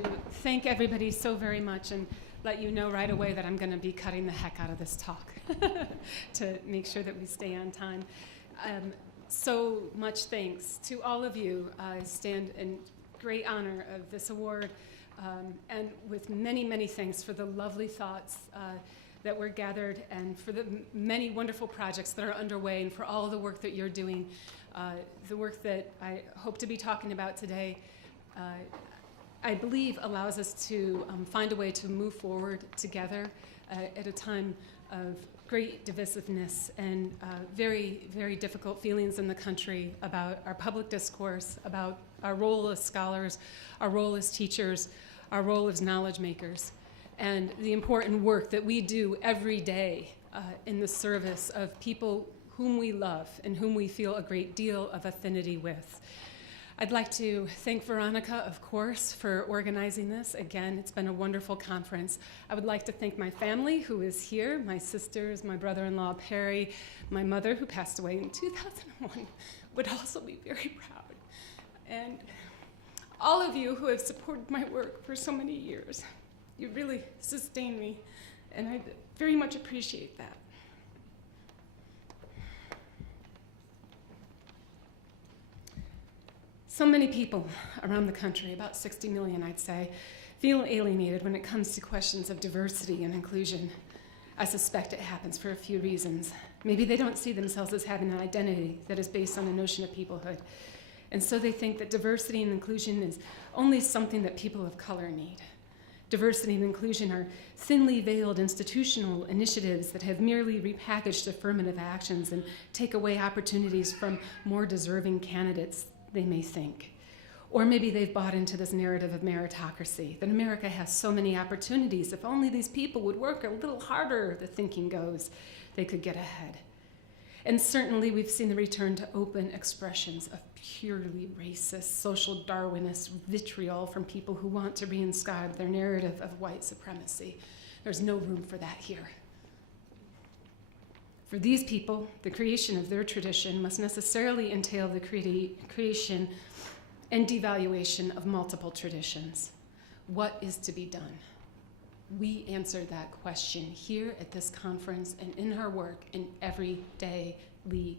to thank everybody so very much and let you know right away that I'm going to be cutting the heck out of this talk to make sure that we stay on time. So much thanks to all of you. I stand in great honor of this award, and with many, many thanks for the lovely thoughts that were gathered and for the many wonderful projects that are underway and for all of the work that you're doing. The work that I hope to be talking about today, I believe allows us to find a way to move forward together at a time of great divisiveness and very, very difficult feelings in the country about our public discourse, about our role as scholars, our role as teachers, our role as knowledge makers, and the important work that we do every day in the service of people whom we love and whom we feel a great deal of affinity with. I'd like to thank Veronica, of course, for organizing this. Again, it's been a wonderful conference. I would like to thank my family who is here, my sisters, my brother-in-law, Perry, my mother, who passed away in 2001, would also be very proud. And all of you who have supported my work for so many years. You really sustain me, and I very much appreciate that. So many people around the country, about 60 million I'd say, feel alienated when it comes to questions of diversity and inclusion. I suspect it happens for a few reasons. Maybe they don't see themselves as having an identity that is based on a notion of peoplehood. And so they think that diversity and inclusion is only something that people of color need. Diversity and inclusion are thinly veiled institutional initiatives that have merely repackaged affirmative actions and take away opportunities from more deserving candidates, they may think. Or maybe they've bought into this narrative of meritocracy, that America has so many opportunities. If only these people would work a little harder, the thinking goes, they could get ahead. And certainly we've seen the return to open expressions of purely racist, social Darwinist vitriol from people who want to reinscribe their narrative of white supremacy. There's no room for that here. For these people, the creation of their tradition must necessarily entail the creation and devaluation of multiple traditions. What is to be done? We answer that question here at this conference and in our work in everyday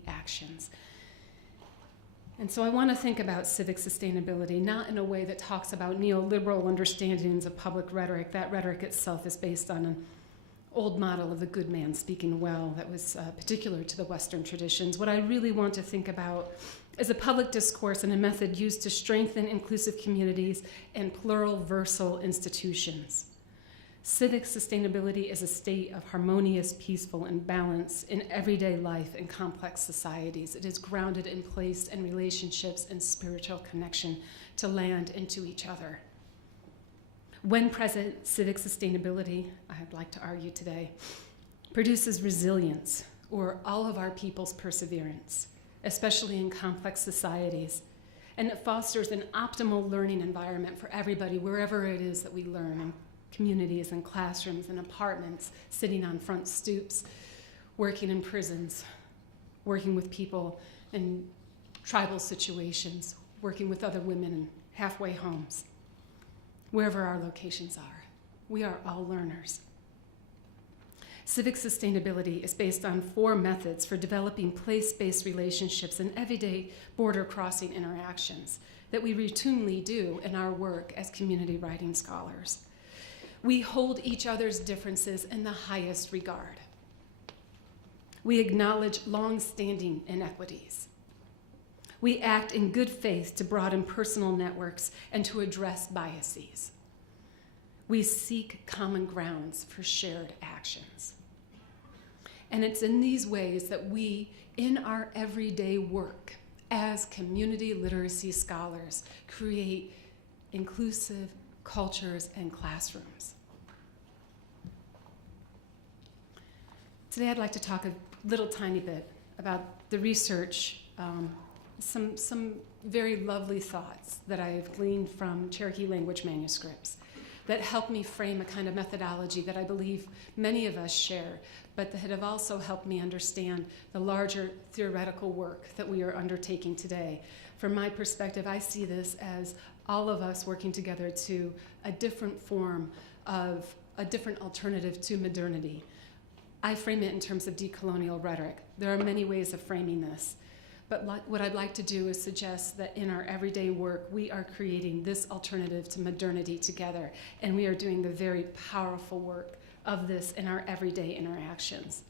actions. And so I want to think about civic sustainability, not in a way that talks about neoliberal understandings of public rhetoric. That rhetoric itself is based on an old model of the good man speaking well that was particular to the Western traditions. What I really want to think about is a public discourse and a method used to strengthen inclusive communities and plural versal institutions. Civic sustainability is a state of harmonious, peaceful, and balance in everyday life in complex societies. It is grounded in place and relationships and spiritual connection to land and to each other. When present, civic sustainability, I'd like to argue today, produces resilience, or all of our people's perseverance, especially in complex societies. And it fosters an optimal learning environment for everybody, wherever it is that we learn, in communities and classrooms and apartments, sitting on front stoops, working in prisons, working with people in tribal situations, working with other women in halfway homes. Wherever our locations are, we are all learners. Civic sustainability is based on 4 methods for developing place-based relationships and everyday border-crossing interactions that we routinely do in our work as community writing scholars. We hold each other's differences in the highest regard. We acknowledge long-standing inequities. We act in good faith to broaden personal networks and to address biases. We seek common grounds for shared actions. And it's in these ways that we, in our everyday work as community literacy scholars, create inclusive cultures and classrooms. Today I'd like to talk a little tiny bit about the research, some very lovely thoughts that I've gleaned from Cherokee language manuscripts that help me frame a kind of methodology that I believe many of us share, but that have also helped me understand the larger theoretical work that we are undertaking today. From my perspective, I see this as all of us working together to a different form of a different alternative to modernity. I frame it in terms of decolonial rhetoric. There are many ways of framing this. But what I'd like to do is suggest that in our everyday work, we are creating this alternative to modernity together, and we are doing the very powerful work of this in our everyday interactions.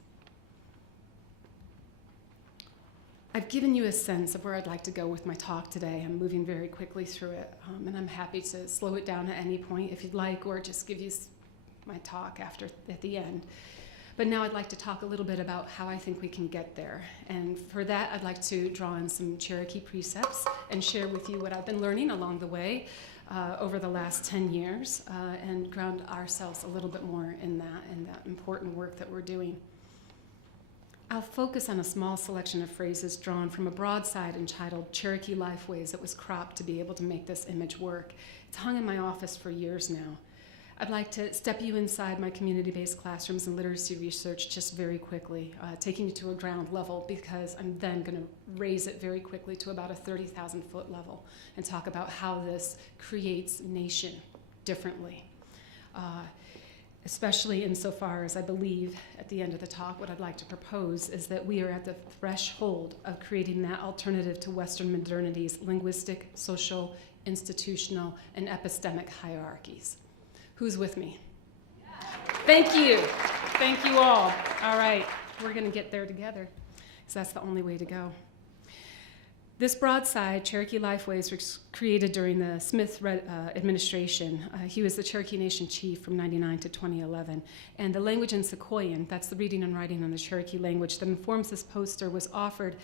I've given you a sense of where I'd like to go with my talk today. I'm moving very quickly through it, and I'm happy to slow it down at any point if you'd like, or just give you my talk at the end. But now I'd like to talk a little bit about how I think we can get there. And for that, I'd like to draw on some Cherokee precepts and share with you what I've been learning along the way over the last 10 years and ground ourselves a little bit more in that important work that we're doing. I'll focus on a small selection of phrases drawn from a broadside entitled Cherokee Lifeways that was cropped to be able to make this image work. It's hung in my office for years now. I'd like to step you inside my community-based classrooms and literacy research just very quickly, taking you to a ground level, because I'm then going to raise it very quickly to about a 30,000-foot level and talk about how this creates nation differently. Especially insofar as I believe at the end of the talk, what I'd like to propose is that we are at the threshold of creating that alternative to Western modernity's linguistic, social, institutional, and epistemic hierarchies. Who's with me? Thank you. Thank you all. All right, we're going to get there together, because that's the only way to go. This broadside, Cherokee Lifeways, was created during the Smith administration. He was the Cherokee Nation chief from '99 to 2011. And the language in Sequoian, that's the reading and writing in the Cherokee language that informs this poster, was offered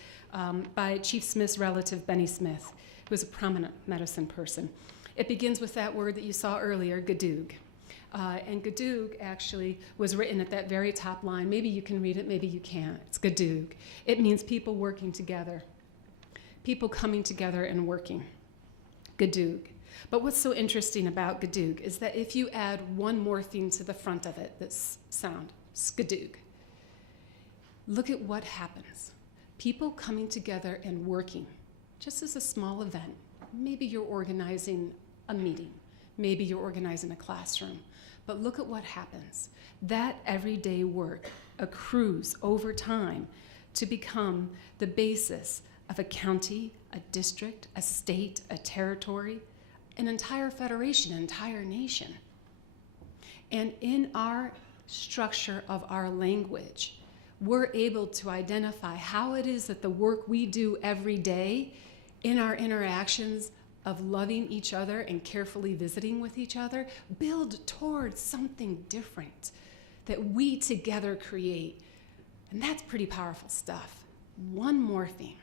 by Chief Smith's relative, Benny Smith, who was a prominent medicine person. It begins with that word that you saw earlier, gadoog. And gadoog actually was written at that very top line. Maybe you can read it, maybe you can't. It's gadoog. It means people working together. People coming together and working. Gadoog. But what's so interesting about gadoog is that if you add one morpheme to the front of it, this sound, skadoog, look at what happens. People coming together and working, just as a small event. Maybe you're organizing a meeting. Maybe you're organizing a classroom. But look at what happens. That everyday work accrues over time to become the basis of a county, a district, a state, a territory, an entire federation, an entire nation. And in our structure of our language, we're able to identify how it is that the work we do every day in our interactions of loving each other and carefully visiting with each other build towards something different that we together create. And that's pretty powerful stuff. One morpheme.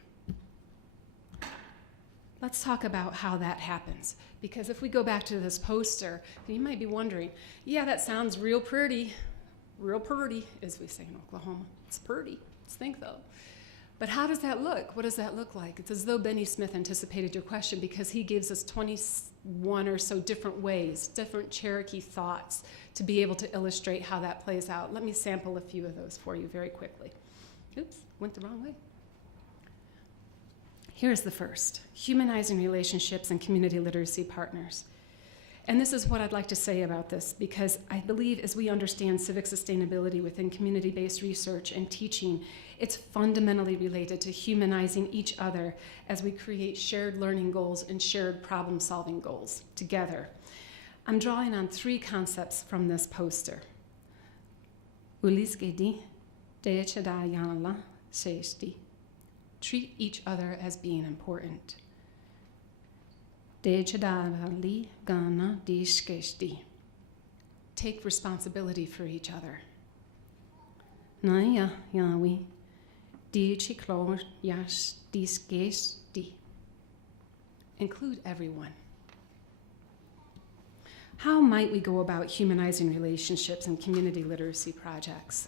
Let's talk about how that happens. Because if we go back to this poster, you might be wondering, yeah, that sounds real pretty, as we say in Oklahoma. It's pretty. Let's think, though. But how does that look? What does that look like? It's as though Benny Smith anticipated your question, because he gives us 21 or so different ways, different Cherokee thoughts to be able to illustrate how that plays out. Let me sample a few of those for you very quickly. Oops, went the wrong way. Here's the first: humanizing relationships and community literacy partners. And this is what I'd like to say about this, because I believe as we understand civic sustainability within community-based research and teaching, it's fundamentally related to humanizing each other as we create shared learning goals and shared problem-solving goals together. I'm drawing on three concepts from this poster. Uliskedi, Deyachadayanla, Sesti. Treat each other as being important. Take responsibility for each other. Include everyone. How might we go about humanizing relationships and community literacy projects?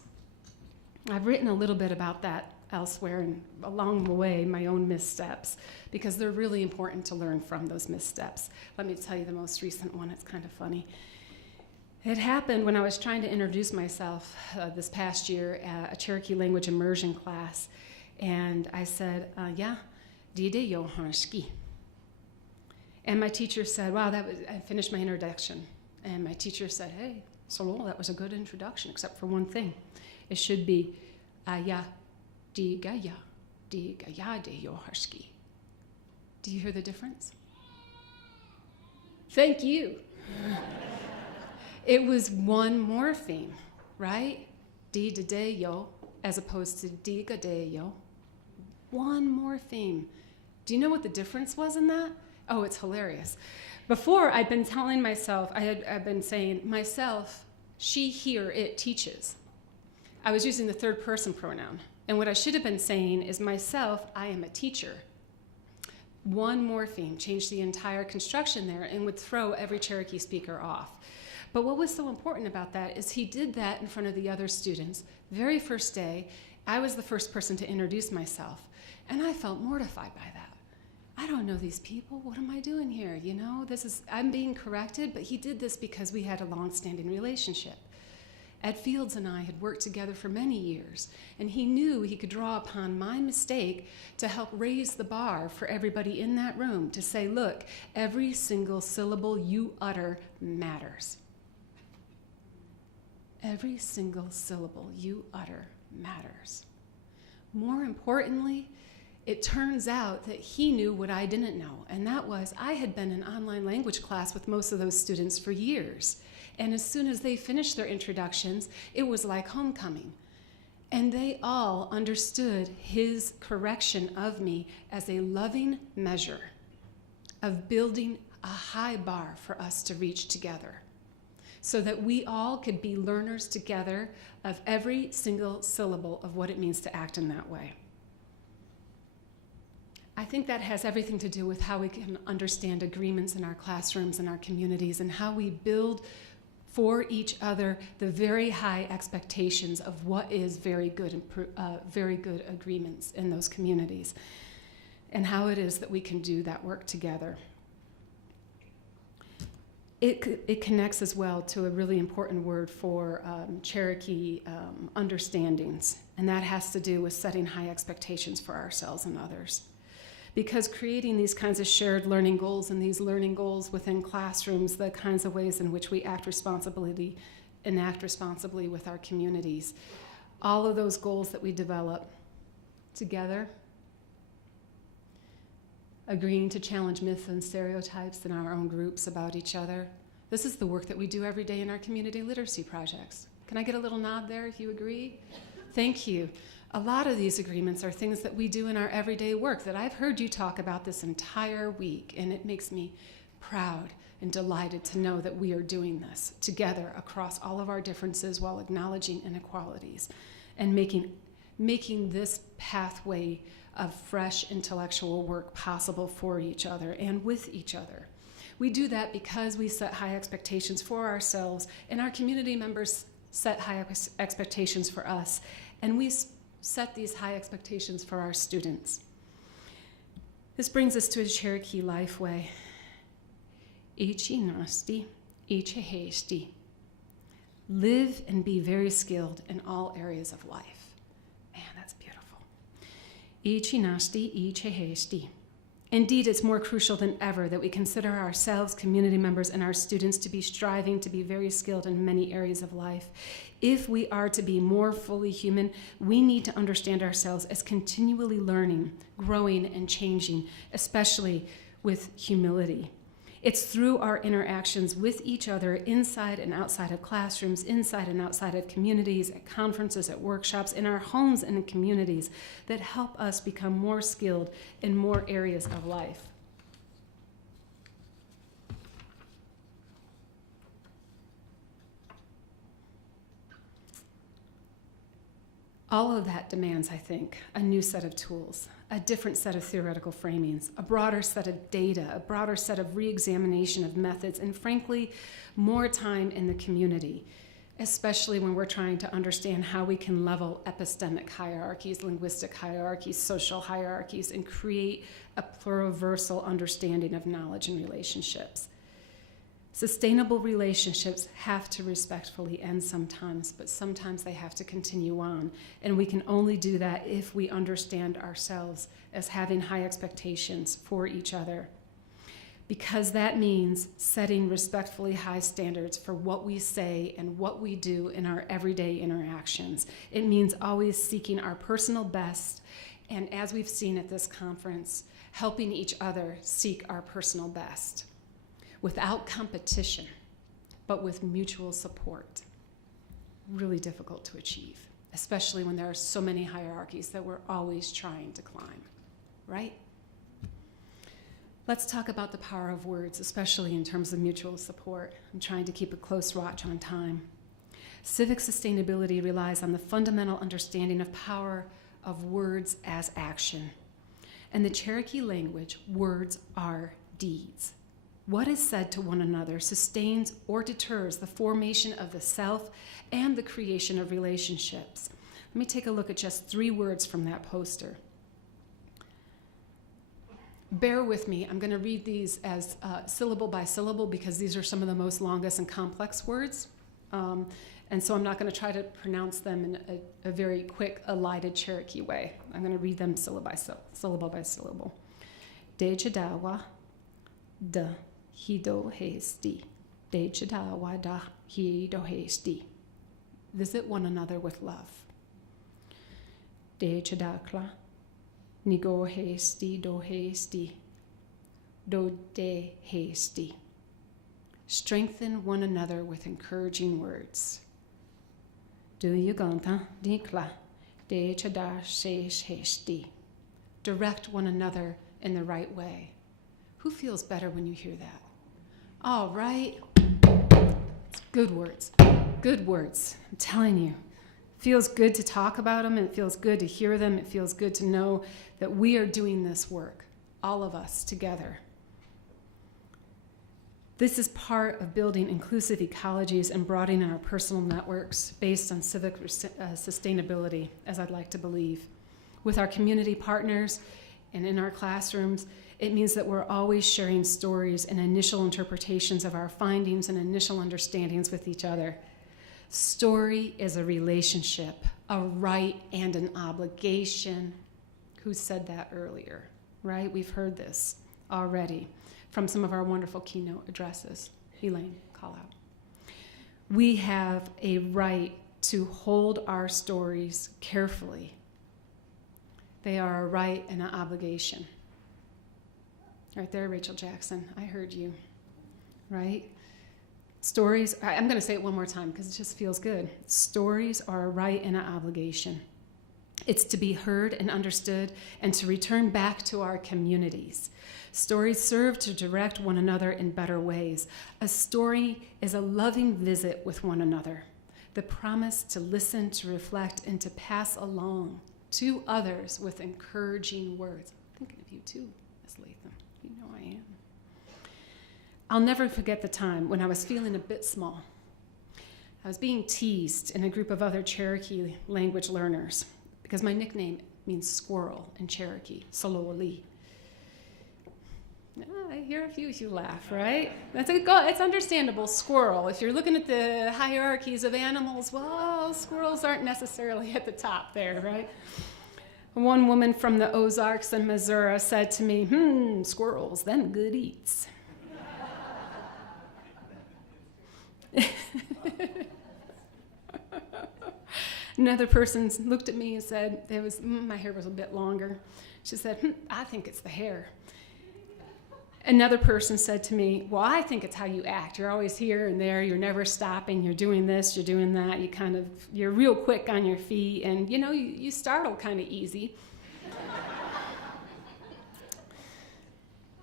I've written a little bit about that elsewhere and along the way, my own missteps, because they're really important to learn from those missteps. Let me tell you the most recent one. It's kind of funny. It happened when I was trying to introduce myself this past year at a Cherokee language immersion class, and I said, yeah, dide yo hanski. And my teacher said, wow, I finished my introduction. And my teacher said, hey, Solol, that was a good introduction, except for one thing. It should be, aya, di gaya de yoharski. Do you hear the difference? Thank you. It was one morpheme, right? Di de yo, as opposed to di ga de yo. One morpheme. Do you know what the difference was in that? Oh, it's hilarious. Before, I'd been telling myself, I'd been saying, myself, she, he, or it teaches. I was using the third person pronoun. And what I should have been saying is myself, I am a teacher. One morpheme changed the entire construction there and would throw every Cherokee speaker off. But what was so important about that is he did that in front of the other students. Very first day, I was the first person to introduce myself. And I felt mortified by that. I don't know these people. What am I doing here? You know, I'm being corrected, but he did this because we had a long-standing relationship. Ed Fields and I had worked together for many years, and he knew he could draw upon my mistake to help raise the bar for everybody in that room to say, look, every single syllable you utter matters. Every single syllable you utter matters. More importantly, it turns out that he knew what I didn't know, and that was I had been in online language class with most of those students for years. And as soon as they finished their introductions, it was like homecoming. And they all understood his correction of me as a loving measure of building a high bar for us to reach together, so that we all could be learners together of every single syllable of what it means to act in that way. I think that has everything to do with how we can understand agreements in our classrooms and our communities, and how we build for each other the very high expectations of what is very good agreements in those communities, and how it is that we can do that work together. It connects as well to a really important word for Cherokee understandings, and that has to do with setting high expectations for ourselves and others. Because creating these kinds of shared learning goals and these learning goals within classrooms, the kinds of ways in which we act responsibly with our communities, all of those goals that we develop together, agreeing to challenge myths and stereotypes in our own groups about each other. This is the work that we do every day in our community literacy projects. Can I get a little nod there if you agree? Thank you. A lot of these agreements are things that we do in our everyday work that I've heard you talk about this entire week, and it makes me proud and delighted to know that we are doing this together across all of our differences while acknowledging inequalities and making this pathway of fresh intellectual work possible for each other and with each other. We do that because we set high expectations for ourselves, and our community members set high expectations for us, and we set these high expectations for our students. This brings us to a Cherokee life way. Ichi nasti, ichi hasty. Live and be very skilled in all areas of life. Man, that's beautiful. Ichi nasti, ichi hasty. Indeed, it's more crucial than ever that we consider ourselves, community members, and our students to be striving to be very skilled in many areas of life. If we are to be more fully human, we need to understand ourselves as continually learning, growing, and changing, especially with humility. It's through our interactions with each other inside and outside of classrooms, inside and outside of communities, at conferences, at workshops, in our homes and in communities that help us become more skilled in more areas of life. All of that demands, I think, a new set of tools, a different set of theoretical framings, a broader set of data, a broader set of re-examination of methods, and frankly, more time in the community, especially when we're trying to understand how we can level epistemic hierarchies, linguistic hierarchies, social hierarchies, and create a pluriversal understanding of knowledge and relationships. Sustainable relationships have to respectfully end sometimes, but sometimes they have to continue on. And we can only do that if we understand ourselves as having high expectations for each other. because that means setting respectfully high standards for what we say and what we do in our everyday interactions. It means always seeking our personal best, and as we've seen at this conference, helping each other seek our personal best without competition, but with mutual support. Really difficult to achieve, especially when there are so many hierarchies that we're always trying to climb, right? Let's talk about the power of words, especially in terms of mutual support. I'm trying to keep a close watch on time. Civic sustainability relies on the fundamental understanding of power of words as action. In the Cherokee language, words are deeds. What is said to one another sustains or deters the formation of the self and the creation of relationships. Let me take a look at just 3 words from that poster. Bear with me. I'm going to read these as syllable by syllable because these are some of the most longest and complex words. And so I'm not going to try to pronounce them in a very quick, elided Cherokee way. I'm going to read them syllable by syllable. De chadawa, da hido hesti. De chadawa, da hido hesti. Visit one another with love. De chadakla. Nigo hesti, do hesti, do de hesti. Strengthen one another with encouraging words. Do yuganta dikla, de chada shesh hesti. Direct one another in the right way. Who feels better when you hear that? All right. It's good words. Good words. I'm telling you. Feels good to talk about them, and it feels good to hear them. It feels good to know that we are doing this work, all of us together. This is part of building inclusive ecologies and broadening our personal networks based on civic sustainability, as I'd like to believe. With our community partners and in our classrooms, it means that we're always sharing stories and initial interpretations of our findings and initial understandings with each other. Story is a relationship, a right and an obligation. Who said that earlier, right? We've heard this already from some of our wonderful keynote addresses. Elaine, call out. We have a right to hold our stories carefully. They are a right and an obligation. Right there, Rachel Jackson, I heard you, right? Stories, I'm going to say it one more time because it just feels good. Stories are a right and an obligation. It's to be heard and understood and to return back to our communities. Stories serve to direct one another in better ways. A story is a loving visit with one another, the promise to listen, to reflect, and to pass along to others with encouraging words. I'm thinking of you too, Ms. Latham. You know I am. I'll never forget the time when I was feeling a bit small. I was being teased in a group of other Cherokee language learners because my nickname means squirrel in Cherokee, Saloli. I hear a few of you laugh, right? It's understandable, squirrel. If you're looking at the hierarchies of animals, well, squirrels aren't necessarily at the top there, right? One woman from the Ozarks in Missouri said to me, squirrels, them good eats. Another person looked at me and said, my hair was a bit longer. She said, I think it's the hair. Another person said to me, well, I think it's how you act. You're always here and there. You're never stopping. You're doing this, you're doing that. You're real quick on your feet, and you startle kind of easy.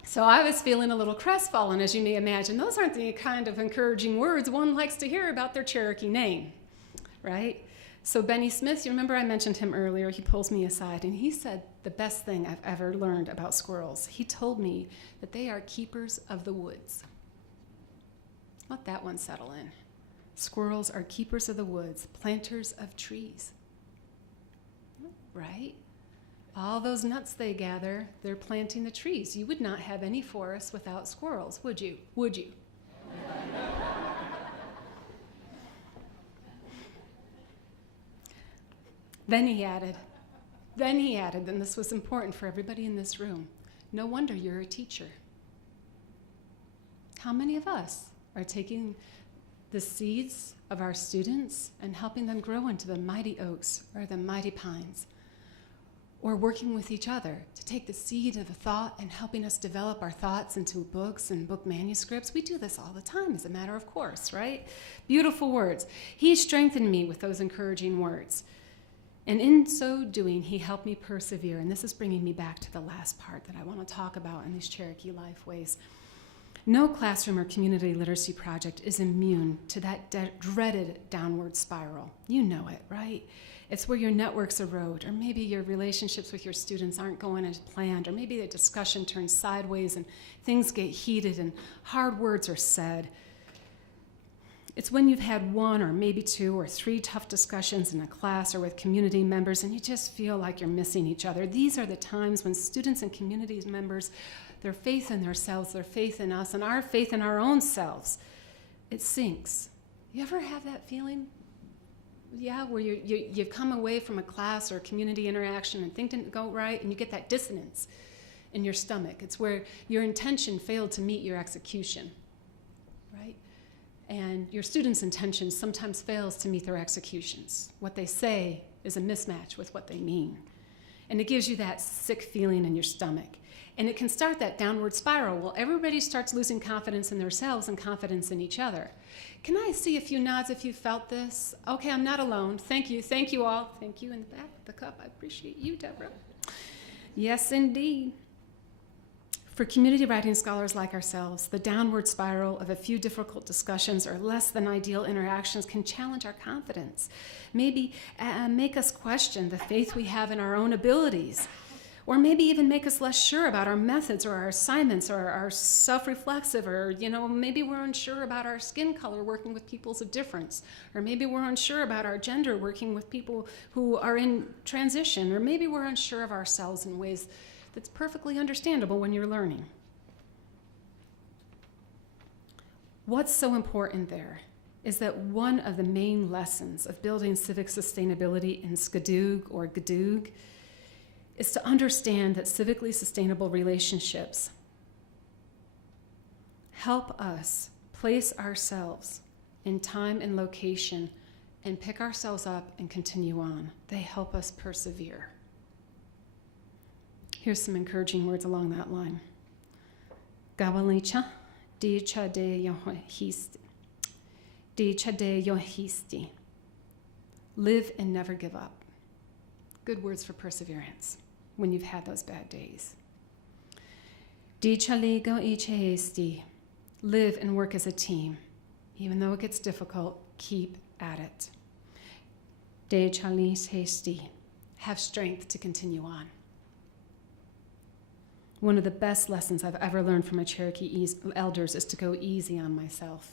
So I was feeling a little crestfallen, as you may imagine. Those aren't the kind of encouraging words one likes to hear about their Cherokee name, right? So Benny Smith, you remember I mentioned him earlier. He pulls me aside, and he said the best thing I've ever learned about squirrels. He told me that they are keepers of the woods. Let that one settle in. Squirrels are keepers of the woods, planters of trees, right? All those nuts they gather, they're planting the trees. You would not have any forests without squirrels, would you? Would you? Then he added, and this was important for everybody in this room, no wonder you're a teacher. How many of us are taking the seeds of our students and helping them grow into the mighty oaks or the mighty pines? Or working with each other to take the seed of a thought and helping us develop our thoughts into books and book manuscripts. We do this all the time as a matter of course, right? Beautiful words. He strengthened me with those encouraging words. And in so doing, he helped me persevere. And this is bringing me back to the last part that I want to talk about in these Cherokee Life Ways. No classroom or community literacy project is immune to that dreaded downward spiral. You know it, right? It's where your networks erode, or maybe your relationships with your students aren't going as planned, or maybe the discussion turns sideways and things get heated and hard words are said. It's when you've had one or maybe two or three tough discussions in a class or with community members and you just feel like you're missing each other. These are the times when students and community members, their faith in themselves, their faith in us, and our faith in our own selves, it sinks. You ever have that feeling? Yeah, where you've come away from a class or a community interaction and things didn't go right, and you get that dissonance in your stomach. It's where your intention failed to meet your execution, right? And your students' intention sometimes fails to meet their executions. What they say is a mismatch with what they mean. And it gives you that sick feeling in your stomach. And it can start that downward spiral. Well, everybody starts losing confidence in themselves and confidence in each other. Can I see a few nods if you felt this? Okay, I'm not alone. Thank you all. Thank you in the back of the cup. I appreciate you, Deborah. Yes, indeed. For community writing scholars like ourselves, the downward spiral of a few difficult discussions or less than ideal interactions can challenge our confidence, maybe make us question the faith we have in our own abilities, or maybe even make us less sure about our methods or our assignments or our self-reflexive, or maybe we're unsure about our skin color working with peoples of difference, or maybe we're unsure about our gender working with people who are in transition, or maybe we're unsure of ourselves in ways that's perfectly understandable when you're learning. What's so important there is that one of the main lessons of building civic sustainability in Skadoog or Gadoog is to understand that civically sustainable relationships help us place ourselves in time and location and pick ourselves up and continue on. They help us persevere. Here's some encouraging words along that line. Gawalicha, di chade yohisti. Di chade yohisti. Live and never give up. Good words for perseverance when you've had those bad days. Di chaligo ichesti. Live and work as a team. Even though it gets difficult, keep at it. De chalis hesti. Have strength to continue on. One of the best lessons I've ever learned from my Cherokee elders is to go easy on myself.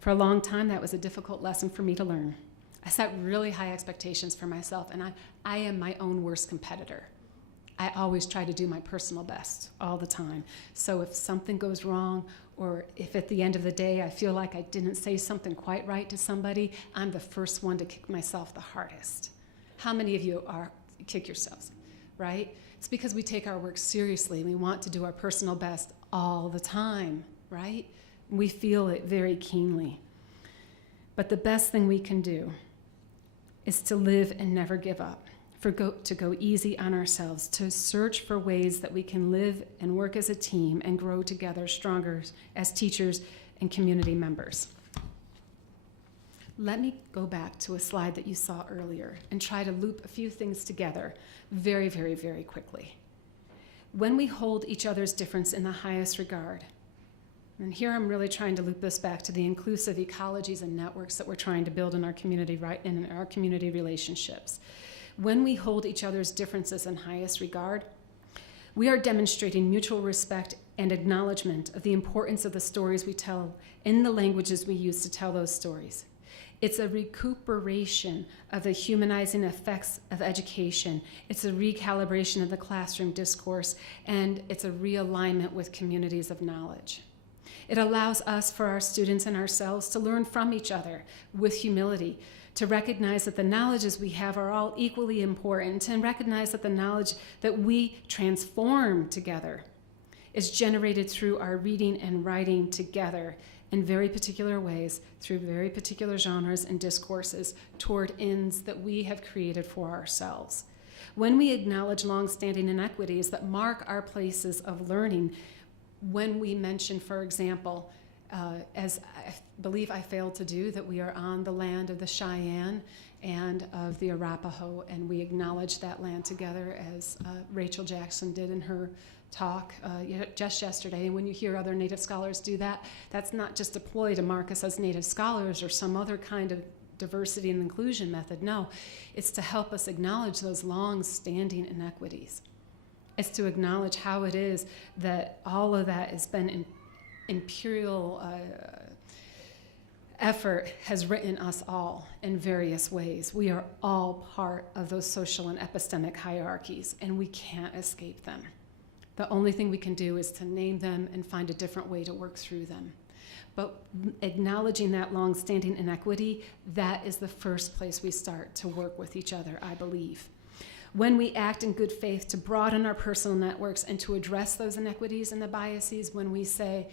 For a long time, that was a difficult lesson for me to learn. I set really high expectations for myself, and I am my own worst competitor. I always try to do my personal best all the time. So if something goes wrong, or if at the end of the day I feel like I didn't say something quite right to somebody, I'm the first one to kick myself the hardest. How many of you kick yourselves, right? It's because we take our work seriously. We want to do our personal best all the time, right? We feel it very keenly. But the best thing we can do is to live and never give up, to go easy on ourselves, to search for ways that we can live and work as a team and grow together stronger as teachers and community members. Let me go back to a slide that you saw earlier and try to loop a few things together very, very, very quickly. When we hold each other's difference in the highest regard, and here I'm really trying to loop this back to the inclusive ecologies and networks that we're trying to build in our community, right, in our community relationships. When we hold each other's differences in highest regard, we are demonstrating mutual respect and acknowledgement of the importance of the stories we tell in the languages we use to tell those stories. It's a recuperation of the humanizing effects of education. It's a recalibration of the classroom discourse, and it's a realignment with communities of knowledge. It allows us, for our students and ourselves, to learn from each other with humility, to recognize that the knowledges we have are all equally important, and recognize that the knowledge that we transform together is generated through our reading and writing together in very particular ways, through very particular genres and discourses, toward ends that we have created for ourselves. When we acknowledge long-standing inequities that mark our places of learning, when we mention, for example, as I believe I failed to do, that we are on the land of the Cheyenne and of the Arapaho, and we acknowledge that land together, as Rachel Jackson did in her talk just yesterday. And when you hear other Native scholars do that, that's not just a ploy to mark us as Native scholars or some other kind of diversity and inclusion method. No, it's to help us acknowledge those long-standing inequities. It's to acknowledge how it is that all of that has been imperial effort has written us all in various ways. We are all part of those social and epistemic hierarchies, and we can't escape them. The only thing we can do is to name them and find a different way to work through them. But acknowledging that long-standing inequity, that is the first place we start to work with each other, I believe. When we act in good faith to broaden our personal networks and to address those inequities and the biases, when we say,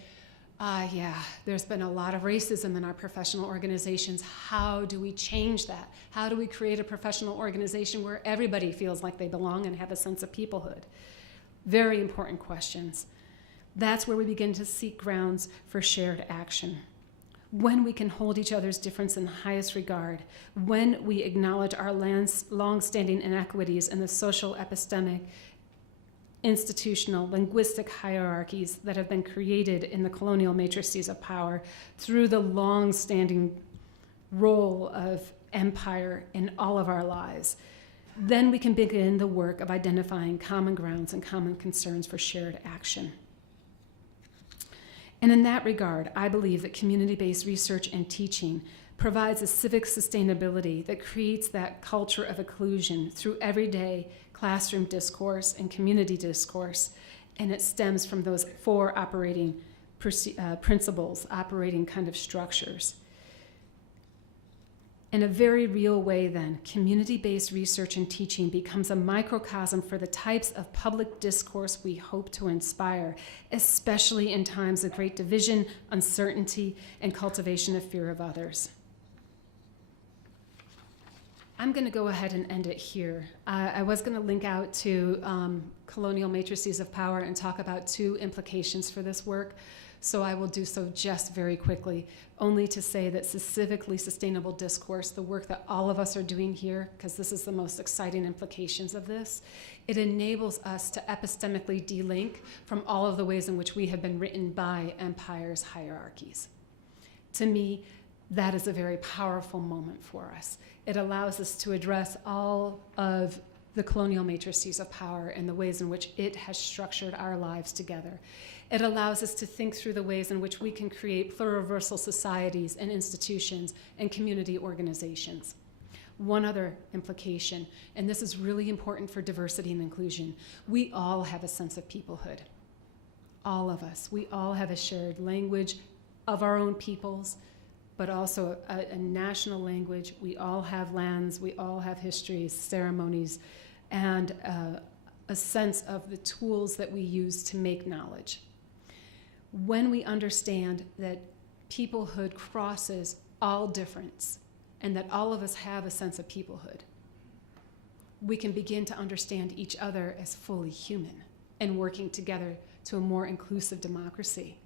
yeah, there's been a lot of racism in our professional organizations, how do we change that? How do we create a professional organization where everybody feels like they belong and have a sense of peoplehood? Very important questions. That's where we begin to seek grounds for shared action. When we can hold each other's difference in the highest regard, when we acknowledge our long-standing inequities in the social, epistemic, institutional, linguistic hierarchies that have been created in the colonial matrices of power through the long-standing role of empire in all of our lives, then we can begin the work of identifying common grounds and common concerns for shared action. And in that regard, I believe that community-based research and teaching provides a civic sustainability that creates that culture of inclusion through everyday classroom discourse and community discourse, and it stems from those four operating principles, operating kind of structures. In a very real way, then, community-based research and teaching becomes a microcosm for the types of public discourse we hope to inspire, especially in times of great division, uncertainty, and cultivation of fear of others. I'm going to go ahead and end it here. I was going to link out to colonial matrices of power and talk about two implications for this work, so I will do so just very quickly, only to say that civically sustainable discourse, the work that all of us are doing here, because this is the most exciting implications of this, it enables us to epistemically delink from all of the ways in which we have been written by empire's hierarchies. To me, that is a very powerful moment for us. It allows us to address all of the colonial matrices of power and the ways in which it has structured our lives together. It allows us to think through the ways in which we can create pluriversal societies and institutions and community organizations. One other implication, and this is really important for diversity and inclusion, we all have a sense of peoplehood. All of us. We all have a shared language of our own peoples, but also a national language. We all have lands, we all have histories, ceremonies, and a sense of the tools that we use to make knowledge. When we understand that peoplehood crosses all difference and that all of us have a sense of peoplehood, we can begin to understand each other as fully human and working together to a more inclusive democracy.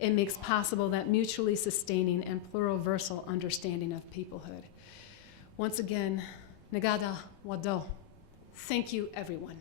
It makes possible that mutually sustaining and pluriversal understanding of peoplehood. Once again, Nagada Wado. Thank you, everyone.